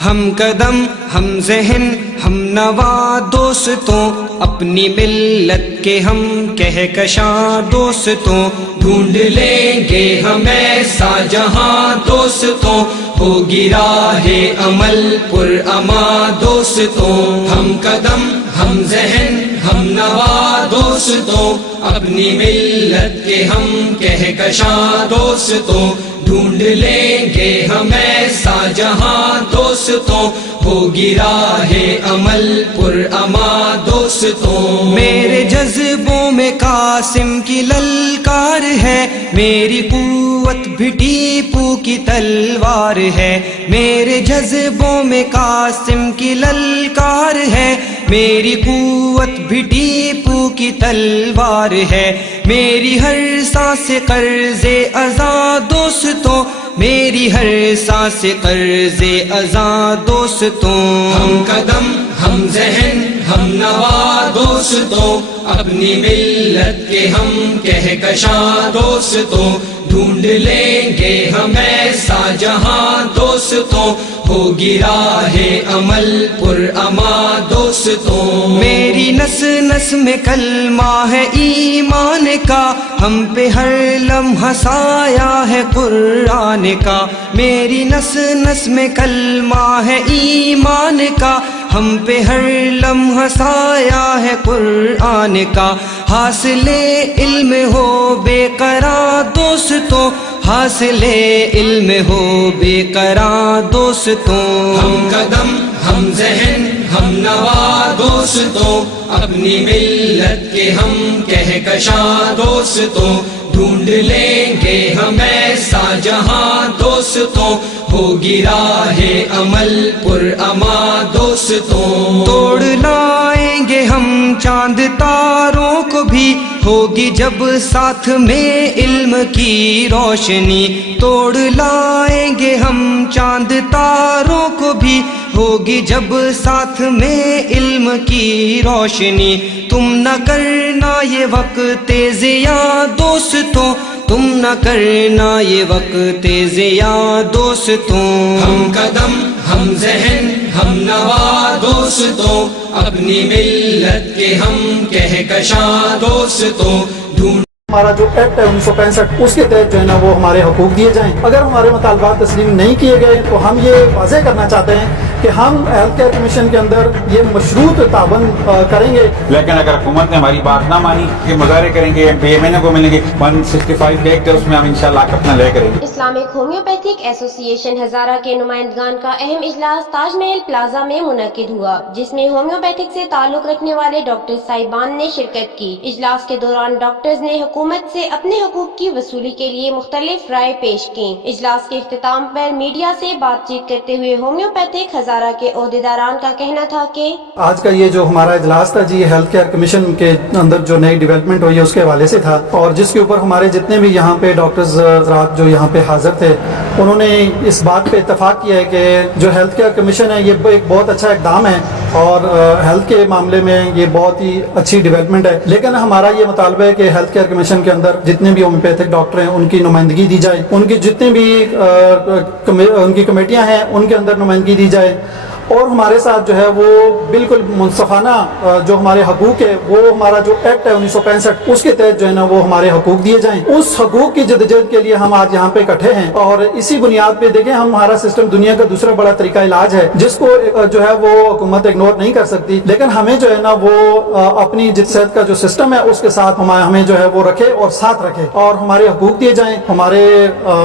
ہم قدم ہم ذہن ہم نوا دوستوں، اپنی ملت کے ہم کہکشاں دوستوں، ڈھونڈ لیں گے ہم ایسا جہاں دوستوں، ہوگی راہ عمل پر اما دوستوں، ہم قدم ہم ذہن ہم نوا دوستوں، اپنی ملت کے ہم کہکشاں دوستوں، ڈھونڈ لیں گے ہم ایسا جہاں دوستوں، ہوگی راہ عمل پر اما دوستوں، میرے جذبوں میں قاسم کی للکار ہے، میری قوت بھی ٹیپو کی تلوار ہے، میرے جذبوں میں قاسم کی للکار ہے، میری قوت بھی ٹیپو کی تلوار ہے، میری ہر سانس قرض ازاں دوستوں، میری ہر سانس قرض ازاں دوستوں، ہم قدم ہم ذہن ہم نوا دوستوں، اپنی ملت کے ہم کہکشاں دوستوں، ڈھونڈ لیں گے ہم ایسا جہاں دوستوں، ہوگی راہ عمل پر اما دوستوں، میری نس نس میں کلمہ ہے ایمان کا، ہم پہ ہر لمحہ سایہ ہے قرآن کا، میری نس نس میں کلمہ ہے ایمان کا، ہم پہ ہر لمحہ سایہ ہے قرآن کا، حاصل علم ہو بے قرار دوستوں، حاصل علم ہو بے قرار دوستوں، ہم قدم ہم ذہن ہم نوا دوستوں، اپنی ملت کے ہم کہکشاں دوستوں، ڈھونڈ لیں گے ہم ایسا جہاں دوستوں، ہوگی راہ عمل پر اما دوستوں، توڑ لائیں گے ہم چاند تاروں کو بھی، ہوگی جب ساتھ میں علم کی روشنی، توڑ لائیں گے ہم چاند تاروں کو بھی، ہوگی جب ساتھ میں علم کی روشنی، تم نہ کرنا یہ وقت ضیاء دوستوں، تم نہ کرنا یہ وقت ضیاء دوستوں، ہم قدم ہم ذہن ہم نوا دوستوں، اپنی ملت کے ہم کہکشاں دوستوں، ڈھونڈ ہمارا جو ایکٹ ہے 1965 اس کے تحت جو ہے نا وہ ہمارے حقوق دیے جائیں، اگر ہمارے مطالبات تسلیم نہیں کیے گئے تو ہم یہ واضح کرنا چاہتے ہیں کہ ہم ہیلتھ کیئر کمیشن کے اندر یہ مشروط تعاون کریں گے، لیکن اگر حکومت نے ہماری بات نہ مانی کہ مظاہرے کریں گے، PMNA کو ملیں گے، 165 ایکٹ ہے اس میں ہم انشاءاللہ اپنا لے کریں گے۔ اسلامک ہومیوپیتھک ایسوسی ایشن ہزارہ کے نمائندگان کا اہم اجلاس تاج محل پلازا میں منعقد ہوا، جس میں ہومیوپیتھک سے تعلق رکھنے والے ڈاکٹر صاحبان نے شرکت کی۔ اجلاس کے دوران ڈاکٹرز نے حکومت سے اپنے حقوق کی وصولی کے لیے مختلف رائے پیش کی۔ اجلاس کے اختتام پر میڈیا سے بات چیت کرتے ہوئے ہومیوپیتھک ہزارہ کے عہدیداران کا کہنا تھا کہ آج کا یہ جو ہمارا اجلاس تھا جی ہیلتھ کیئر کمیشن کے اندر جو نئی ڈیولپمنٹ ہوئی ہے اس کے حوالے سے تھا، اور جس کے اوپر ہمارے جتنے بھی یہاں پہ ڈاکٹرز حضرات جو یہاں پہ حاضر تھے انہوں نے اس بات پہ اتفاق کیا ہے کہ جو ہیلتھ کیئر کمیشن ہے یہ ایک بہت اچھا اقدام ہے اور ہیلتھ کے معاملے میں یہ بہت ہی اچھی ڈیولپمنٹ ہے، لیکن ہمارا یہ مطالبہ ہے کہ ہیلتھ کیئر کمیشن کے اندر جتنے بھی ہومیوپیتھک ڈاکٹر ہیں ان کی نمائندگی دی جائے، ان کی جتنے بھی ان کی کمیٹیاں ہیں ان کے اندر نمائندگی دی جائے، اور ہمارے ساتھ جو ہے وہ بالکل منصفانہ جو ہمارے حقوق ہے وہ ہمارا جو ایکٹ ہے 1965 اس کے تحت جو ہے نا وہ ہمارے حقوق دیے جائیں، اس حقوق کی جدوجہد کے لیے ہم آج یہاں پہ اکٹھے ہیں، اور اسی بنیاد پہ دیکھیں ہمارا سسٹم دنیا کا دوسرا بڑا طریقہ علاج ہے جس کو جو ہے وہ حکومت اگنور نہیں کر سکتی، لیکن ہمیں جو ہے نا وہ اپنی جس صحت کا جو سسٹم ہے اس کے ساتھ ہمیں جو ہے وہ رکھے اور ساتھ رکھے، اور ہمارے حقوق دیے جائیں، ہمارے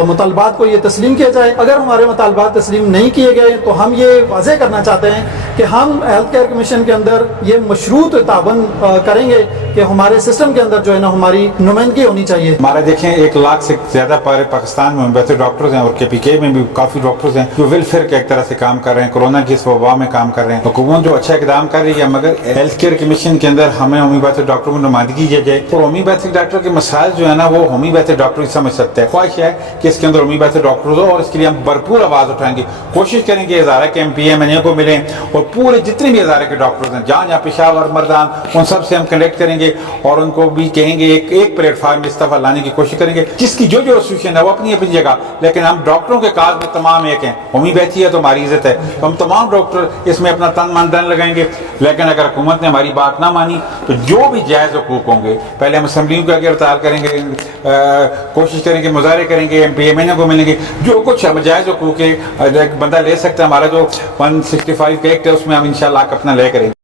مطالبات کو یہ تسلیم کیا جائے۔ اگر ہمارے مطالبات تسلیم نہیں کیے گئے تو ہم یہ واضح کرنا چاہتے ہیں کہ ہم ہیلتھ کیئر کمیشن کے اندر یہ مشروط تعاون کریں گے کہ ہمارے سسٹم کے اندر جو ہے نا ہماری نمائندگی ہونی چاہیے۔ ہمارے دیکھیں 1 لاکھ سے زیادہ پاکستان میں ہومیوپیتھک ڈاکٹرز ہیں اور KPK میں بھی کافی ڈاکٹرز ہیں جو ویلفیئر کے ایک طرح سے کام کر رہے ہیں، کورونا کی اس وبا میں کام کر رہے ہیں، حکومت جو اچھا اقدام کر رہی ہے، مگر ہیلتھ کیئر کمیشن کے اندر ہمیں ہومیوپیتھک ڈاکٹروں کو نمائندگی دی جائے، اور ہومیوپیتھک ڈاکٹر کے مسائل جو ہے نا وہ ہومیوپیتھک ڈاکٹر ہی سمجھ سکتے ہیں۔ خواہش ہے کہ اس کے اندر ہومیوپیتھک ڈاکٹرز ہو اور اس کے لیے ہم بھرپور آواز اٹھائیں گے، کوشش کریں گے ہزارہ کے MPMNA کو ملیں, اور پورے جتنے بھی ادارے کے ڈاکٹرز ہیں جہاں جہاں پشاور مردان ان سب سے ہم کنیکٹ کریں گے اور ان کو بھی کہیں گے ایک پلیٹ فارم اس دفعہ لانے کی کوشش کریں گے, جس کی جو انسٹیٹیوشن ہے وہ اپنی اپنی جگہ, لیکن ہم ڈاکٹروں کے کاج میں تمام ایک ہیں. ہومیوپیتھی ہے تو ہماری عزت ہے, ہم تمام ڈاکٹر اس میں اپنا تن من دھن لگائیں گے. لیکن اگر حکومت نے ہماری بات نہ مانی تو جو بھی جائز حقوق ہوں گے, پہلے ہم اسمبلیوں کے آگے ہڑتال کریں گے, کوشش کریں گے, مظاہرے کریں گے, MP کو ملیں گے, جو کچھ جائز حقوق ہے بندہ لے سکتا ہے. ہمارا جو 165 کا ایکٹ ہے اس میں ہم انشاءاللہ اپنا لے کریں گے.